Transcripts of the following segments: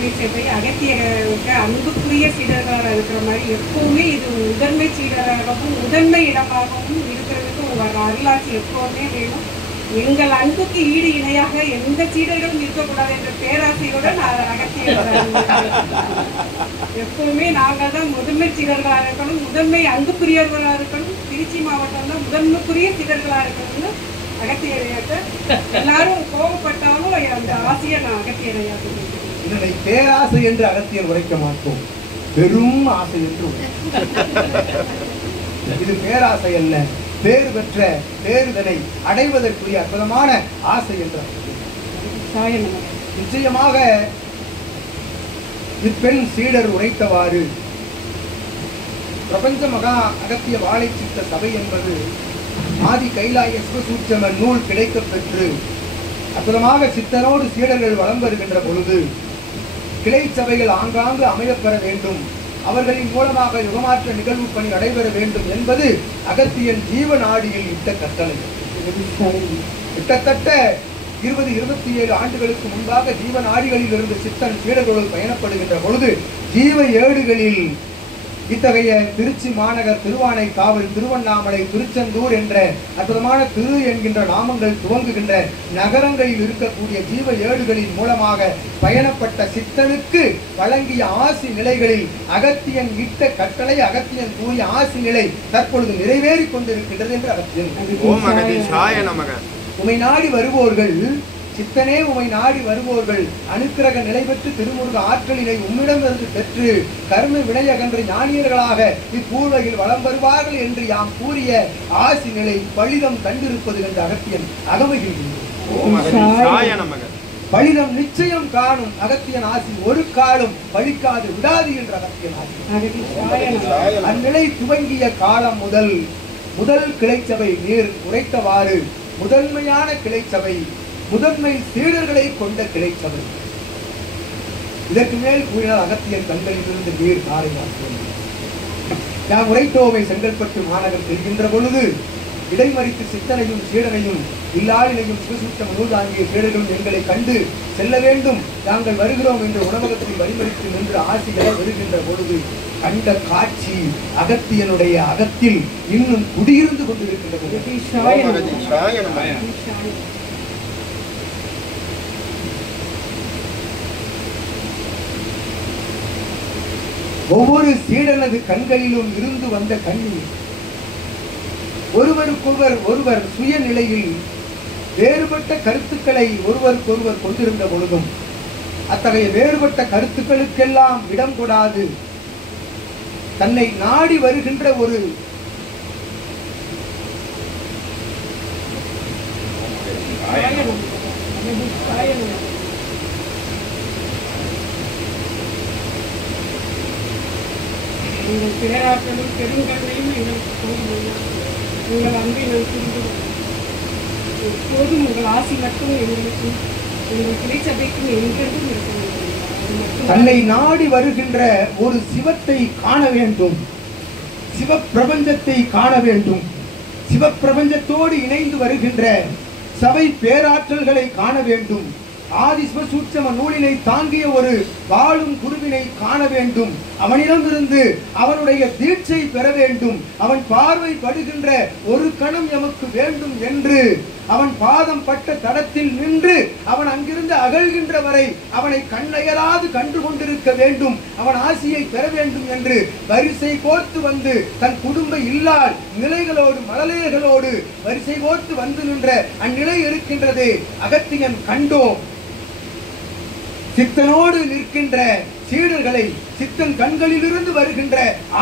கிளைச்சபை அகத்தியருக்கு அன்புக்குரிய சீடர்களாக இருக்கிற மாதிரி எப்பவுமே இது முதன்மை சீடராகவும் முதன்மை இடமாகவும் இருக்கிறதுக்கு உங்கள் அருளாட்சி எப்பவுமே வேணும். எங்கள் அன்புக்கு ஈடு இணையாக எந்த சீடர்களும் இருக்கக்கூடாது என்ற பேராசையோடு நான் அகத்தியர் எப்பவுமே நாங்கள் தான் முதன்மை சீடர்களாக இருக்கணும், முதன்மை அன்புக்குரியவர்களாக இருக்கணும், திருச்சி மாவட்டம் தான் முதன்மைக்குரிய சீடர்களாக இருக்கணும்னு அகத்தியரையாக்க எல்லாரும் கோபப்பட்டாலும் அந்த ஆசையை நான் அகத்தியரையாக இதனை பேராசை என்று அகத்தியர் உரைக்க மாட்டோம், பெரும் ஆசை என்று. இது பேராசை அல்ல, பேறு பெற்ற பேறுதனை அடைவதற்குரிய அற்புதமான ஆசை என்று. நிச்சயமாக இப்பெண் சீடர் உரைத்தவாறு பிரபஞ்ச மகா அகத்திய வாழைச்சித்த சபை என்பது ஆதி கைலாய சிவசூட்சம நூல் கிடைக்கப் பெற்று அற்புதமாக சித்தனோடு சீடர்கள் வலம் வருகின்ற பொழுது கிளை சபைகள் ஆங்காங்கு அமையப்பெற வேண்டும், அவர்களின் மூலமாக யுகமாற்ற நிகழ்வு பணி நடைபெற வேண்டும் என்பது அகத்தியன் ஜீவ நாடியில் இட்ட கட்டளை. கிட்டத்தட்ட 20-27 ஆண்டுகளுக்கு முன்பாக ஜீவ நாடிகளில் இருந்து சித்தன் சீடர்களோடு பயணப்படுகின்ற பொழுது ஜீவ ஏடுகளில் இத்தகைய திருச்சி மாநகர், திருவானைக்காவல், திருவண்ணாமலை, திருச்செந்தூர் என்ற அற்புதமான திரு என்கின்ற நாமங்கள் துவங்குகின்ற நகரங்களில் இருக்கக்கூடிய ஜீவ ஏடுகளின் மூலமாக பயணப்பட்ட சித்தனுக்கு வழங்கிய ஆசி நிலைகளில் அகத்தியன் இட்ட கட்டளை, அகத்தியன் கூறிய ஆசி நிலை தற்பொழுது நிறைவேறி கொண்டிருக்கின்றது என்று அகத்தியன். உமை நாடி வருவோர்கள், சித்தனே உமை நாடி வருவோர்கள் அனுக்கிரக நிலை பெற்று திருமுருக ஆற்றலினை உம்மிடமிருந்து பெற்று கர்ம வினையகன்ற ஞானியர்களாக இப்பூர்வையில் வளம் வருவார்கள் என்று யாம் கூறிய ஆசி நிலை பலிதம் கண்டிருப்பது என்று அகத்தியன் அகமகிழ்கின்றது. பலிதம் நிச்சயம் காணும் அகத்தியன் ஆசி ஒரு காலம் பலிக்காது விடாது என்ற அகத்தியன் ஆசி. அந்நிலை துவங்கிய காலம் முதல் முதல் கிளைச்சபை நீர் உரைத்தவாறு முதன்மையான கிளைச்சபை, முதன்மை சீடர்களை கொண்ட கிளைச்சபை. இதற்கு மேல் கூறினால் அகத்தியர் கண்களிலிருந்து நீர் காரை நாம் உரைத்தோமை செங்கல்பட்டு மாநகர் செல்கின்ற பொழுது இடைமறித்து சித்தனையும் சீடனையும் இல்லாளினையும் சிவசூட்சம் நூல் தாங்கிய சீடர்களும் எங்களை கண்டு செல்ல வேண்டும், நாங்கள் வருகிறோம் என்ற உணவகத்தில் வழிமறித்து நின்று ஆசிகளை வருகின்ற பொழுது கண்ட காட்சி அகத்தியனுடைய அகத்தில் இன்னும் குடியிருந்து கொண்டிருக்கின்றது. ஒவ்வொரு சீடனது கண்களிலும் இருந்து வந்த கண்ணீர் ஒருவருக்கொருவர் ஒருவர் சுயநிலையில் வேறுபட்ட கருத்துக்களை ஒருவருக்கொருவர் கொண்டிருந்த பொழுதும் அத்தகைய வேறுபட்ட கருத்துக்களுக்கெல்லாம் இடம் கொடாது தன்னை நாடி வருகின்ற ஒரு பேராற்றலும் பெருங்கண்ணையும் எங்களுக்கு தோன்றும். உங்கள் அன்பை நான் புரிந்துள்ளோம். எப்போதும் உங்கள் ஆசி மட்டும் எங்களுக்கும் உங்கள் கிளைச்சபைக்கும் எங்கென்றும் இருக்கும். தன்னை நாடி வருகின்ற ஒரு சிவத்தை காண வேண்டும், சிவப்பிரபஞ்சத்தை காண வேண்டும், சிவப்பிரபஞ்சத்தோடு இணைந்து வருகின்ற சபை பேராற்றல்களை காண வேண்டும், ஆதி சிவசூட்சம நூலினை தாங்கிய ஒரு வாழும் குருவினை காண வேண்டும், அவனிடமிருந்து அவனுடைய தீட்சை பெற வேண்டும், அவன் பார்வை படுகின்ற ஒரு கணம் எமக்கு வேண்டும் என்று அவன் பாதம் பட்ட தடத்தில் நின்று அவன் அங்கிருந்து அகழ்கின்ற வரை அவனை கண்ணயராது கண்டு கொண்டிருக்க வேண்டும், அவன் ஆசியை பெற வேண்டும் என்று வரிசை கோர்த்து வந்து தன் குடும்ப இல்லால் நிலைகளோடு மழலையர்களோடு வரிசை கோர்த்து வந்து நின்ற அந்நிலை இருக்கின்றது. அகத்தியன் கண்டோம். சித்தனோடு நிற்கின்ற சீடர்களை சித்தன் கண்களிலிருந்து வருகின்ற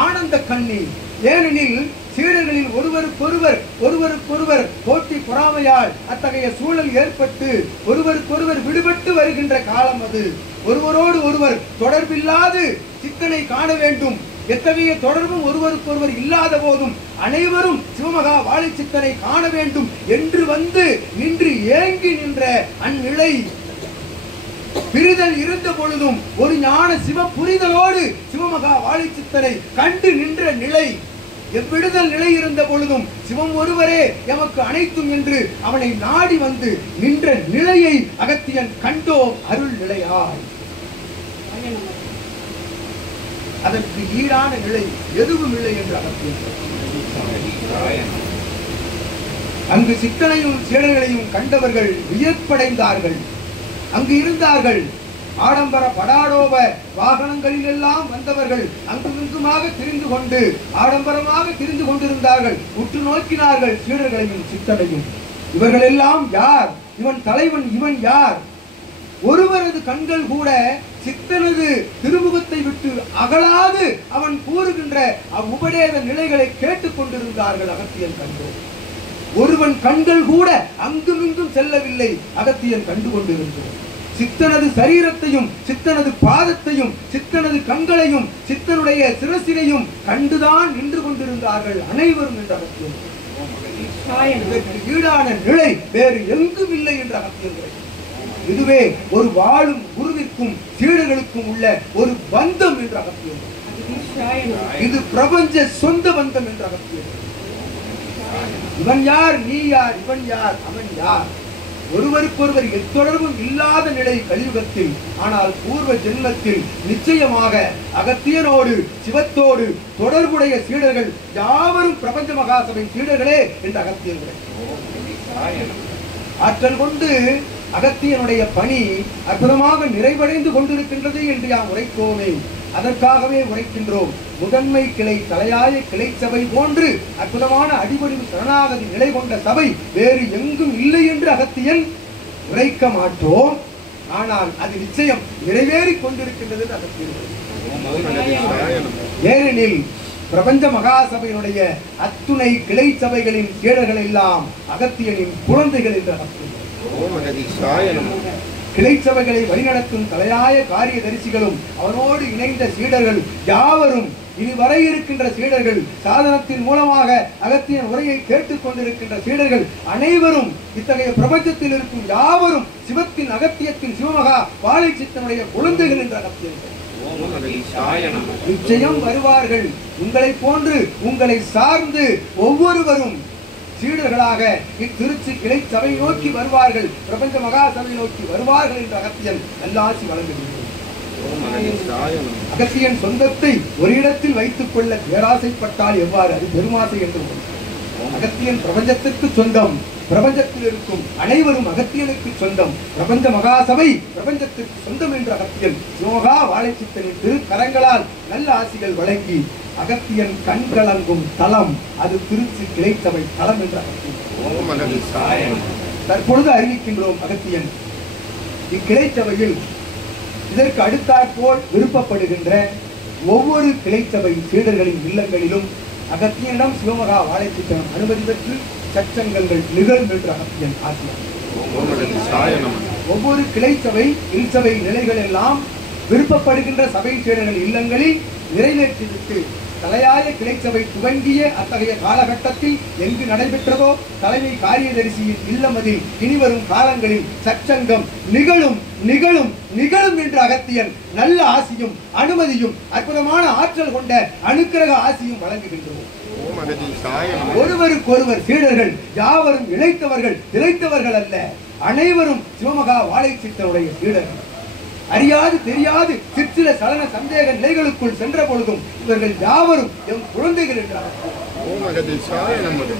ஆனந்த கண்ணீர். ஏனெனில் சீடர்களில் ஒருவருக்கொருவர் போட்டி பொறாமையால் அத்தகைய சூழல் ஏற்பட்டு ஒருவருக்கொருவர் விடுபட்டு வருகின்ற காலம் அது. ஒருவரோடு ஒருவர் தொடர்பில்லாது சித்தனை காண வேண்டும். எத்தகைய தொடர்பும் ஒருவருக்கொருவர் இல்லாத போதும் அனைவரும் சிவமகா வாழை சித்தனை காண வேண்டும் என்று வந்து நின்று ஏங்கி நின்ற அந்நிலை பிரிதல் இருந்த பொழுதும் ஒரு ஞான சிவ புரிதலோடு சிவமகா வாழை சித்தனை கண்டு நின்ற நிலை, எவ்விடுதல் நிலை இருந்த பொழுதும் சிவம் ஒருவரே எமக்கு அனைத்தும் என்று அவனை நாடி வந்து நின்ற நிலையை அகத்தியன் கண்டோம் அருள் நிலையாய். அதற்கு ஈடான நிலை எதுவும் இல்லை என்று அகத்தியன். அங்கு சித்தனையும் சீடர்களையும் கண்டவர்கள் வியப்படைந்தார்கள். அங்கு இருந்தார்கள் ஆடம்பர படாடோப வாகனங்களில் எல்லாம் வந்தவர்கள் அங்குமிங்குமாக திரிந்து கொண்டு ஆடம்பரமாக திரிந்து கொண்டிருந்தார்கள். உற்று நோக்கினார்கள் சீடர்களையும் சித்தனையும். இவர்கள் எல்லாம் யார்? இவன் தலைவன், இவன் யார்? ஒருவரது கண்கள் கூட சித்தனது திருமுகத்தை விட்டு அகலாது அவன் கூறுகின்ற அவ்வுபதேச நிலைகளை கேட்டுக் கொண்டிருந்தார்கள். அகத்தியன் கண்டோம். ஒருவன் கண்கள் கூட அங்குமிங்கும் செல்லவில்லை. அகத்தியன் கண்டு கொண்டிருந்தோம். சித்தனது சரீரத்தையும் சித்தனது பாதத்தையும் சித்தனது கண்களையும் சித்தனுடைய சிரசினையும் கண்டுதான் நின்று கொண்டிருந்தார்கள் அனைவரும் என்ற அகத்தியன். இதற்கு ஈடான நிலை வேறு எங்கும் இல்லை என்ற அகத்தியன். இதுவே ஒரு வாழும் குருவிற்கும் சீடர்களுக்கும் உள்ள ஒரு பந்தம் என்ற அகத்தியன். இது பிரபஞ்ச சொந்த பந்தம் என்ற அகத்தியன். இவன் யார், நீ யார், இவன் யார், அவன் யார், ஒருவருக்கொருவர் எத்தொடர்பும் இல்லாத நிலை கலியுகத்தில். ஆனால் பூர்வ ஜென்மத்தில் நிச்சயமாக அகத்தியனோடு சிவத்தோடு தொடர்புடைய சீடர்கள் யாவரும் பிரபஞ்ச மகாசபை சீடர்களே என்று அகத்தியர்கள் ஆற்றல் கொண்டு அகத்தியனுடைய பணி அற்புதமாக நிறைவடைந்து கொண்டிருக்கின்றது என்று நாம் உரைத்தோமே. அதற்காகவே உரைக்கின்றோம். முதன்மை கிளை தலையாய கிளை சபை போன்று அற்புதமான அடிபணிவு சரணாகதி நிலை கொண்ட சபை வேறு எங்கும் இல்லை என்று அகத்தியன் உரைக்க மாட்டோம். ஆனால் அது நிச்சயம் நிறைவேறிக் கொண்டிருக்கின்றது அகத்தியன். ஏனெனில் பிரபஞ்ச மகாசபையினுடைய அத்துணை கிளை சபைகளின் சீடர்கள் எல்லாம் அகத்தியனின் குழந்தைகள் என்று அகத்தியன். கிளை சபைகளை வழிநடத்தும் தலையாய காரிய தரிசிகளும் அவனோடு இணைந்த சீடர்கள் யாவரும் இனி வர இருக்கின்ற சீடர்கள் சாதனத்தின் மூலமாக அகத்தியன் உரையை கேட்டுக் கொண்டிருக்கின்ற சீடர்கள் அனைவரும் இத்தகைய பிரபஞ்சத்தில் இருக்கும் யாவரும் சிவத்தின் அகத்தியத்தின் சிவமகா வாழை சித்தனுடைய குழந்தைகள் என்ற அகத்தியன். நிச்சயம் வருவார்கள். உங்களை போன்று உங்களை சார்ந்து ஒவ்வொருவரும் சீடர்களாக இத்திருச்சி கிளை சபை நோக்கி வருவார்கள். பிரபஞ்ச மகா சபை நோக்கி வருவார்கள் என்று அகத்தியன் நல்லாட்சி வழங்குகின்றனர். அகத்தியன் சொந்தத்தை ஒரு இடத்தில் வைத்துக் கொள்ள பேராசைப்பட்டால் எவ்வாறு? அது பெருமாசை என்று. அகத்தியன் பிரபஞ்சத்திற்கு சொந்தம். பிரபஞ்சத்தில் இருக்கும் அனைவரும் அகத்தியனுக்கு சொந்தம். பிரபஞ்ச மகாசபை பிரபஞ்சத்திற்கு சொந்தம் என்ற அகத்தியன் சிவமகா வாழைச்சித்தனின் திருக்கரங்களால் நல்ல ஆசிகள் வழங்கி அகத்தியன் கண்கலங்கும் தலம் அது திருச்சி கிளை சபை தலம் என்ற அகத்தியன். தற்பொழுது அறிவிக்கின்றோம் அகத்தியன் இக்கிளை சபையில் இதற்கு அடுத்தாற்போல் விருப்பப்படுகின்ற ஒவ்வொரு கிளை சபை சீடர்களின் இல்லங்களிலும் அகத்தியனிடம் சிவமகா வாழைச்சித்தனம் அனுமதி பெற்று சச்சங்கங்கள் நிகழும் என்று அகத்தியன் ஆசியார். ஒவ்வொரு கிளை சபை இல்சபை நிலைகள் எல்லாம் விருப்பப்படுகின்ற சபை சீடர்கள் இல்லங்களில் நிறைவேற்றிவிட்டு தலையாய கிளை சபை துவங்கிய அத்தகைய காலகட்டத்தில் எங்கு நடைபெற்றதோ தலைமை காரியதரிசியின் இல்லமதில் இனிவரும் காலங்களில் சச்சங்கம் நிகழும் நிகழும் நிகழும் என்று அகத்தியன் நல்ல ஆசியும் அனுமதியும் அற்புதமான ஆற்றல் கொண்ட அனுக்கிரக ஆசியும் வழங்குகின்றோம். ஒருவருக்கொருவர் சீடர்கள் யாவரும் இழைத்தவர்கள் திளைத்தவர்கள் அல்ல. அனைவரும் சிவமகா வாழை சித்தனுடைய சீடர்கள். அறியாது தெரியாது சிற்சில சலன சந்தேக நிலைகளுக்குள் சென்ற பொழுதும் இவர்கள் யாவரும் எம் குழந்தைகள் என்றார்.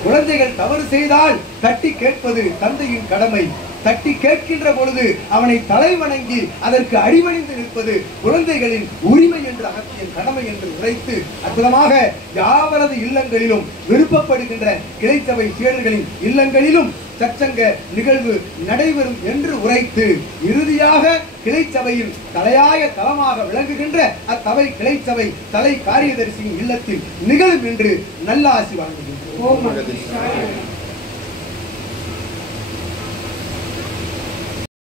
குழந்தைகள் தவறு செய்தால் தட்டி கேட்பது தந்தையின் கடமை. தட்டி கேட்கின்ற பொழுது அவனை தலை வணங்கி அதற்கு அடிபணிந்து நிற்பது குழந்தைகளின் உரிமை என்று அகத்தியன் கடமை என்று உரைத்து அற்புதமாக யாவரது இல்லங்களிலும் விருப்பப்படுகின்ற கிளை சபை சீடர்களின் இல்லங்களிலும் சச்சங்க நிகழ்வு நடைபெறும் என்று உரைத்து இறுதியாக கிளை சபையில் தலையாய தலமாக விளங்குகின்ற அத்தவை கிளை சபை தலை காரியதரிசியின் இல்லத்தில் நிகழும் என்று நல்ல ஆசி வழங்குகின்றோம்.